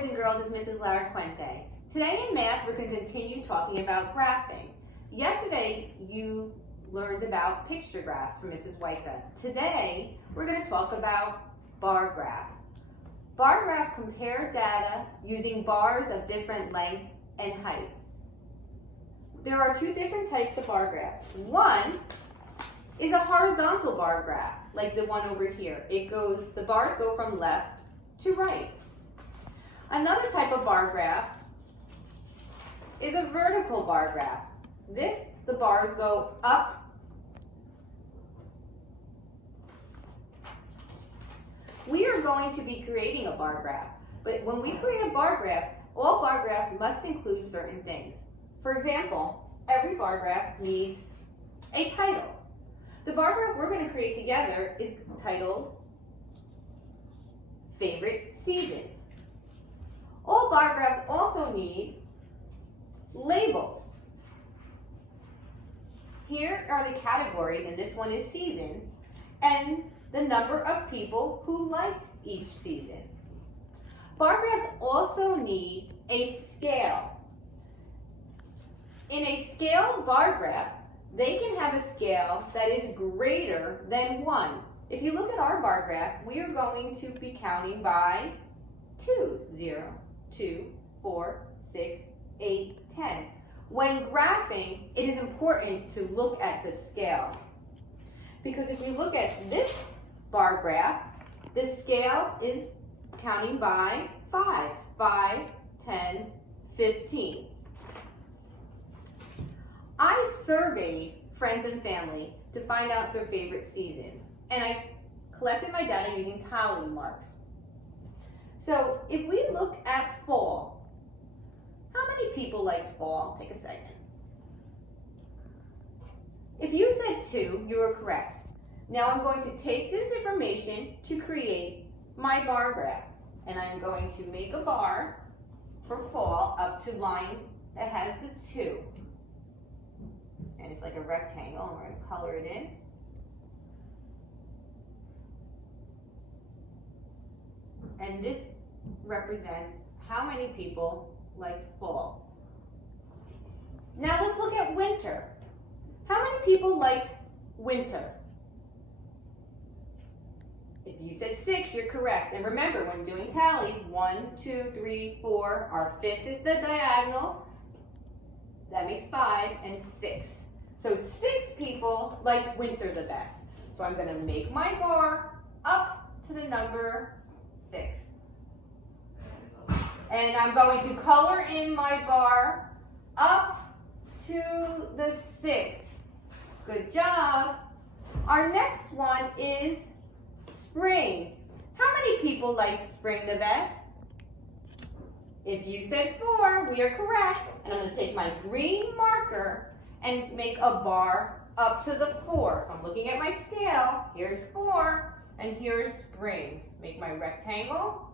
boys and girls, it's Mrs. Lara Quente. Today in math, we're going to continue talking about graphing. Yesterday, you learned about picture graphs from Mrs. Wyka. Today, we're going to talk about bar graphs. Bar graphs compare data using bars of different lengths and heights. There are two different types of bar graphs. One is a horizontal bar graph, like the one over here. The bars go from left to right. Another type of bar graph is a vertical bar graph. The bars go up. We are going to be creating a bar graph, but when we create a bar graph, all bar graphs must include certain things. For example, every bar graph needs a title. The bar graph we're going to create together is titled Favorite Seasons. All bar graphs also need labels. Here are the categories, and this one is seasons, and the number of people who liked each season. Bar graphs also need a scale. In a scaled bar graph, they can have a scale that is greater than 1. If you look at our bar graph, we are going to be counting by 2s. 0, 2, 4, 6, 8, 10. When graphing, it is important to look at the scale. Because if we look at this bar graph, the scale is counting by 5s. 5, 10, 15. I surveyed friends and family to find out their favorite seasons, and I collected my data using tally marks. So if we look at fall, how many people like fall? Take a second. If you said 2, you were correct. Now I'm going to take this information to create my bar graph, and I'm going to make a bar for fall up to line that has the 2. And it's like a rectangle, and we're going to color it in. And this represents how many people like fall. Now let's look at winter. How many people liked winter? If you said 6, you're correct. And remember, when doing tallies, 1, 2, 3, 4, our 5th is the diagonal. That makes 5 and 6. So 6 people liked winter the best. So I'm going to make my bar up to the number 6. And I'm going to color in my bar up to the 6th. Good job. Our next one is spring. How many people liked spring the best? If you said 4, we are correct. And I'm going to take my green marker and make a bar up to the 4. So I'm looking at my scale. Here's 4, and here's spring. Make my rectangle,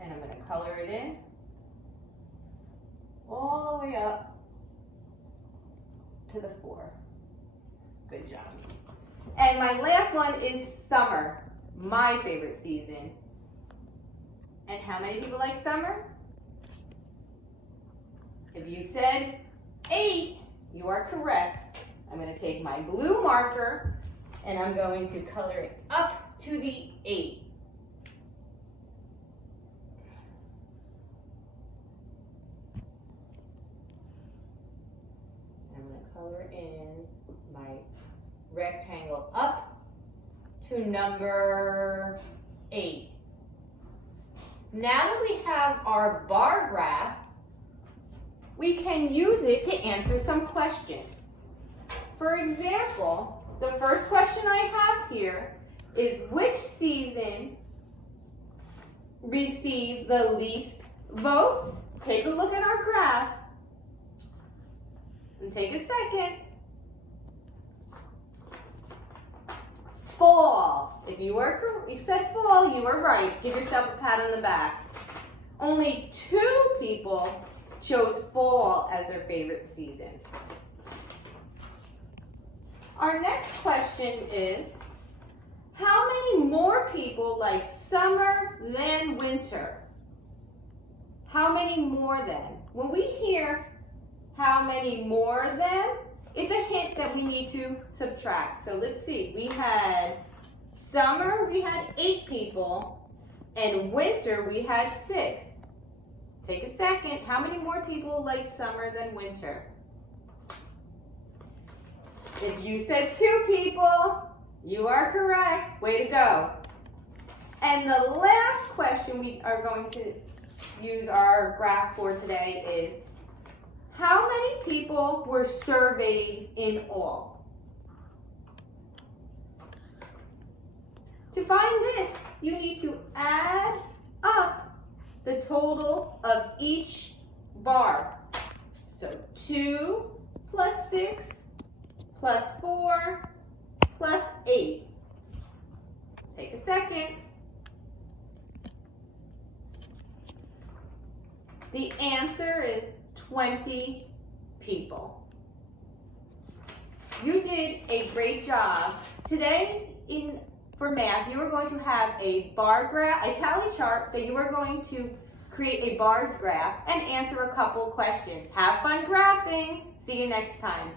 and I'm going to color it in all the way up to the 4. Good job. And my last one is summer, my favorite season. And how many people like summer? If you said 8, you are correct. I'm going to take my blue marker and I'm going to color it up to the 8. I'm going to color in my rectangle up to number 8. Now that we have our bar graph, we can use it to answer some questions. For example, the first question I have here is, which season received the least votes? Take a look at our graph and take a second. Fall. If you said fall, you were right. Give yourself a pat on the back. Only 2 people chose fall as their favorite season. Our next question is, how many more people like summer than winter? How many more than? When we hear how many more than, it's a hint that we need to subtract. So let's see. We had summer, we had 8 people, and winter, we had 6. Take a second. How many more people like summer than winter? If you said 2 people, you are correct. Way to go. And the last question we are going to use our graph for today is, how many people were surveyed in all? To find this, you need to add up the total of each bar. So 2 plus 6 plus 4 plus 8. Take a second. The answer is 20 people. You did a great job. Today for math, you are going to have a bar graph, a tally chart that you are going to create a bar graph and answer a couple questions. Have fun graphing. See you next time.